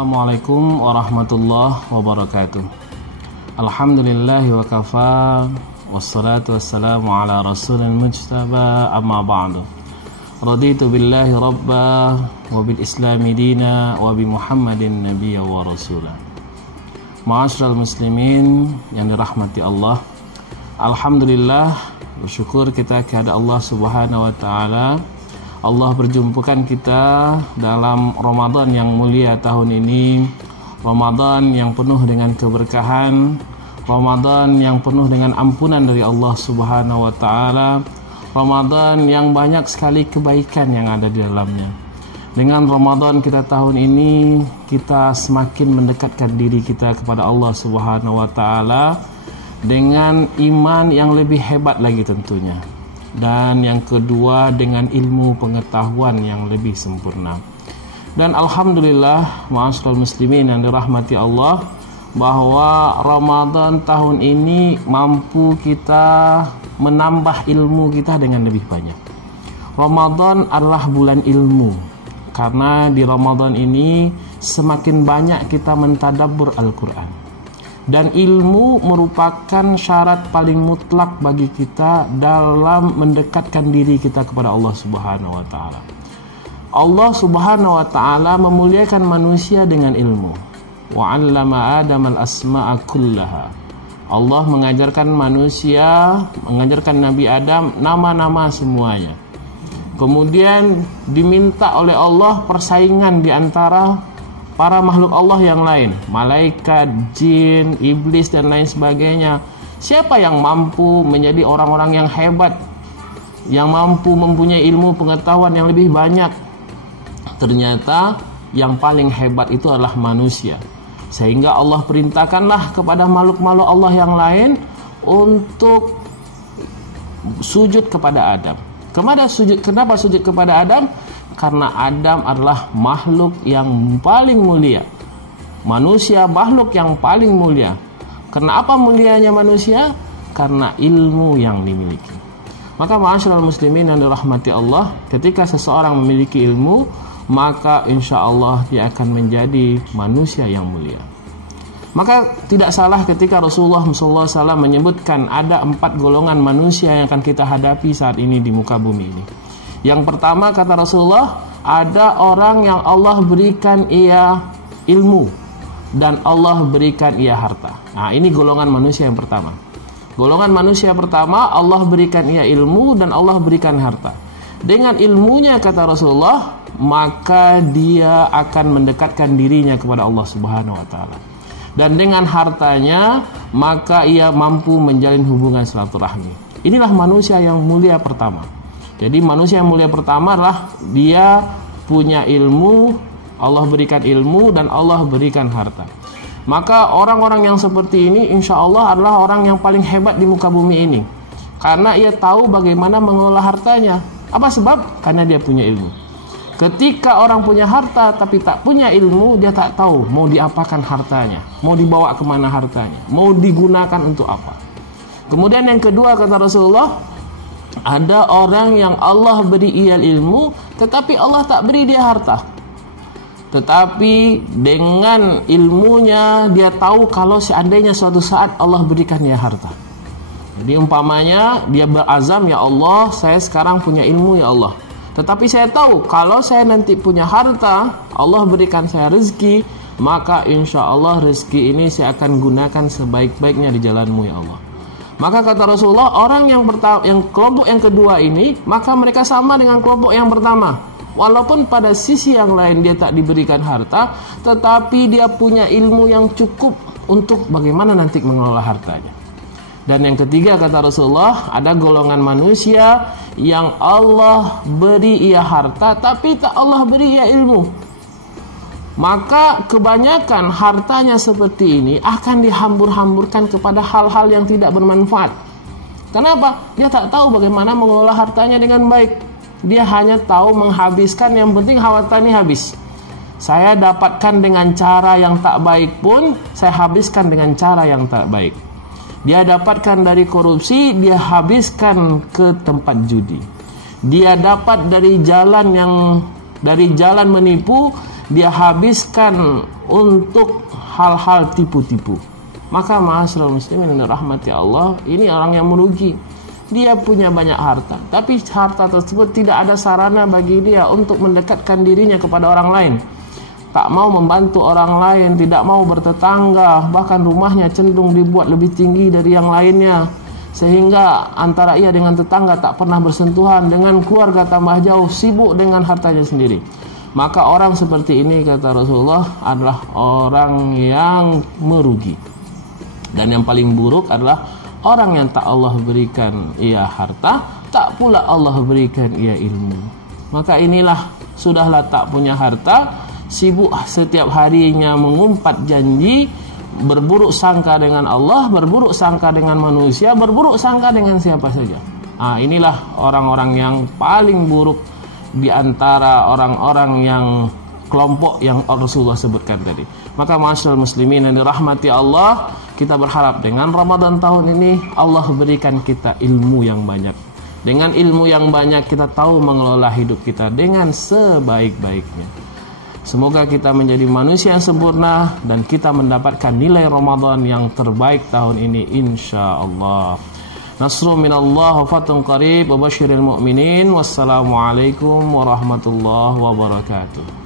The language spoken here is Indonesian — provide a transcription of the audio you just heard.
Assalamualaikum warahmatullahi wabarakatuh. Alhamdulillahi wa kafa, wassalatu wassalamu ala rasulil mujtaba, amma ba'du. Raditu billahi rabba, wa bil islami dina, wa bi muhammadin nabiyya wa rasulah. Ma'asyiral muslimin yang dirahmati Allah, alhamdulillah, bersyukur kita kepada Allah subhanahu wa ta'ala. Allah berjumpukan kita dalam Ramadan yang mulia tahun ini, Ramadan yang penuh dengan keberkahan, Ramadan yang penuh dengan ampunan dari Allah subhanahu wa ta'ala, Ramadan yang banyak sekali kebaikan yang ada di dalamnya. Dengan Ramadan kita tahun ini, kita semakin mendekatkan diri kita kepada Allah subhanahu wa ta'ala dengan iman yang lebih hebat lagi tentunya. Dan yang kedua dengan ilmu pengetahuan yang lebih sempurna. Dan alhamdulillah ma'asyiral muslimin yang dirahmati Allah, bahwa Ramadan tahun ini mampu kita menambah ilmu kita dengan lebih banyak. Ramadan adalah bulan ilmu, karena di Ramadan ini semakin banyak kita mentadabbur Al-Quran. Dan ilmu merupakan syarat paling mutlak bagi kita dalam mendekatkan diri kita kepada Allah subhanahu wa ta'ala. Allah subhanahu wa ta'ala memuliakan manusia dengan ilmu. Wa 'allama Adam al-asma'a kullaha. Allah mengajarkan manusia, mengajarkan Nabi Adam nama-nama semuanya. Kemudian diminta oleh Allah persaingan di antara para makhluk Allah yang lain, malaikat, jin, iblis dan lain sebagainya. Siapa yang mampu menjadi orang-orang yang hebat, yang mampu mempunyai ilmu pengetahuan yang lebih banyak? Ternyata yang paling hebat itu adalah manusia. Sehingga Allah perintahkanlah kepada makhluk-makhluk Allah yang lain untuk sujud kepada Adam. Kenapa sujud kepada Adam? Karena Adam adalah makhluk yang paling mulia. Manusia makhluk yang paling mulia. Kenapa mulianya manusia? Karena ilmu yang dimiliki. Maka ma'asyiral muslimin yang dirahmati Allah, ketika seseorang memiliki ilmu, maka insya Allah dia akan menjadi manusia yang mulia. Maka tidak salah ketika Rasulullah SAW menyebutkan ada 4 golongan manusia yang akan kita hadapi saat ini di muka bumi ini. Yang pertama, kata Rasulullah, ada orang yang Allah berikan ia ilmu dan Allah berikan ia harta. Nah, ini golongan manusia yang pertama. Golongan manusia pertama, Allah berikan ia ilmu dan Allah berikan harta. Dengan ilmunya, kata Rasulullah, maka dia akan mendekatkan dirinya kepada Allah Subhanahu wa ta'ala. Dan dengan hartanya, maka ia mampu menjalin hubungan silaturahmi. Inilah manusia yang mulia pertama. Jadi manusia yang mulia pertama adalah dia punya ilmu, Allah berikan ilmu dan Allah berikan harta. Maka orang-orang yang seperti ini insya Allah adalah orang yang paling hebat di muka bumi ini. Karena ia tahu bagaimana mengelola hartanya. Apa sebab? Karena dia punya ilmu. Ketika orang punya harta tapi tak punya ilmu, dia tak tahu mau diapakan hartanya, mau dibawa kemana hartanya, mau digunakan untuk apa. Kemudian yang kedua, kata Rasulullah, ada orang yang Allah beri ia ilmu, tetapi Allah tak beri dia harta. Tetapi dengan ilmunya dia tahu kalau seandainya suatu saat Allah berikan dia harta. Jadi umpamanya dia berazam, ya Allah, saya sekarang punya ilmu ya Allah. Tetapi saya tahu kalau saya nanti punya harta, Allah berikan saya rezeki, maka insya Allah rezeki ini saya akan gunakan sebaik-baiknya di jalanmu ya Allah. Maka kata Rasulullah, orang yang kelompok yang kedua ini, maka mereka sama dengan kelompok yang pertama. Walaupun pada sisi yang lain dia tak diberikan harta, tetapi dia punya ilmu yang cukup untuk bagaimana nanti mengelola hartanya. Dan yang ketiga, kata Rasulullah, ada golongan manusia yang Allah beri ia harta, tapi tak Allah beri ia ilmu. Maka kebanyakan hartanya seperti ini akan dihambur-hamburkan kepada hal-hal yang tidak bermanfaat. Kenapa? Dia tak tahu bagaimana mengelola hartanya dengan baik. Dia hanya tahu menghabiskan, yang penting harta ini habis. Saya dapatkan dengan cara yang tak baik pun, saya habiskan dengan cara yang tak baik. Dia dapatkan dari korupsi, dia habiskan ke tempat judi. Dia dapat dari jalan menipu, dia habiskan untuk hal-hal tipu-tipu. Maka ma'asyiral muslimin yang dirahmati Allah, ini orang yang merugi. Dia punya banyak harta, tapi harta tersebut tidak ada sarana bagi dia untuk mendekatkan dirinya kepada orang lain. Tak mau membantu orang lain, tidak mau bertetangga, bahkan rumahnya cenderung dibuat lebih tinggi dari yang lainnya, sehingga antara ia dengan tetangga tak pernah bersentuhan, dengan keluarga tambah jauh, sibuk dengan hartanya sendiri. Maka orang seperti ini, kata Rasulullah, adalah orang yang merugi. Dan yang paling buruk adalah orang yang tak Allah berikan ia harta, tak pula Allah berikan ia ilmu. Maka inilah, sudahlah tak punya harta, sibuk setiap harinya mengumpat janji, berburuk sangka dengan Allah, berburuk sangka dengan manusia, berburuk sangka dengan siapa saja. Inilah orang-orang yang paling buruk di antara orang-orang yang kelompok yang Rasulullah sebutkan tadi. Maka ma'asyiral muslimin yang dirahmati Allah, kita berharap dengan Ramadan tahun ini Allah berikan kita ilmu yang banyak. Dengan ilmu yang banyak kita tahu mengelola hidup kita dengan sebaik-baiknya. Semoga kita menjadi manusia yang sempurna dan kita mendapatkan nilai Ramadan yang terbaik tahun ini insyaallah. Nasrun minallah wa fathun qarib wa basyiril mu'minin. Wassalamualaikum warahmatullahi wabarakatuh.